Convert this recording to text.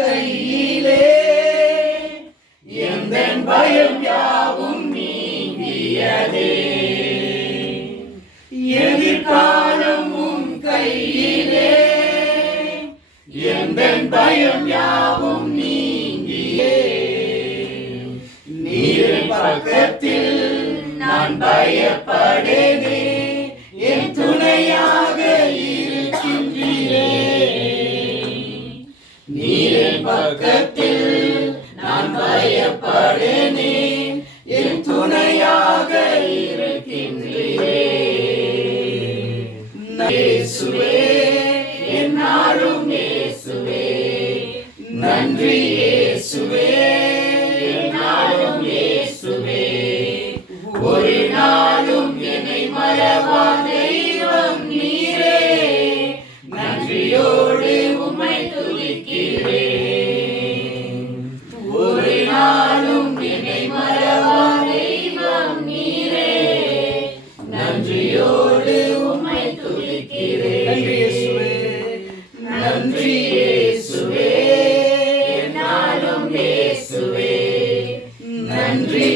கையிலே எந்தன் பயம் யாவும் நீங்கியதே. எதிர்காலம் உம் கையிலே எந்தன் பயம் யாவும் நீங்கியே. நீர் பக்கத்தில் நான் பயப்படேனே, என் துணையாக இருக்கின்றீரே. நீரின் பக்கத்தில் நான் பயப்படேனே, என் துணையாக இருக்கின்றீரே. இயேசுவே என்னாலும் இயேசுவே, நன்றி இயேசுவே என்னாலும் இயேசுவே. ஒரு நாளும் என்னை மறவா தெய்வம் நீரே, நன்றியோடு உம்மை துதிக்கிறேன். ஒரு நாளும் என்னை மறவா தெய்வம் நீரே, நன்றியோடு உம்மை துதிக்கிறேன். நன்றி இயேசுவே என்னாலும் இயேசுவே, நன்றி.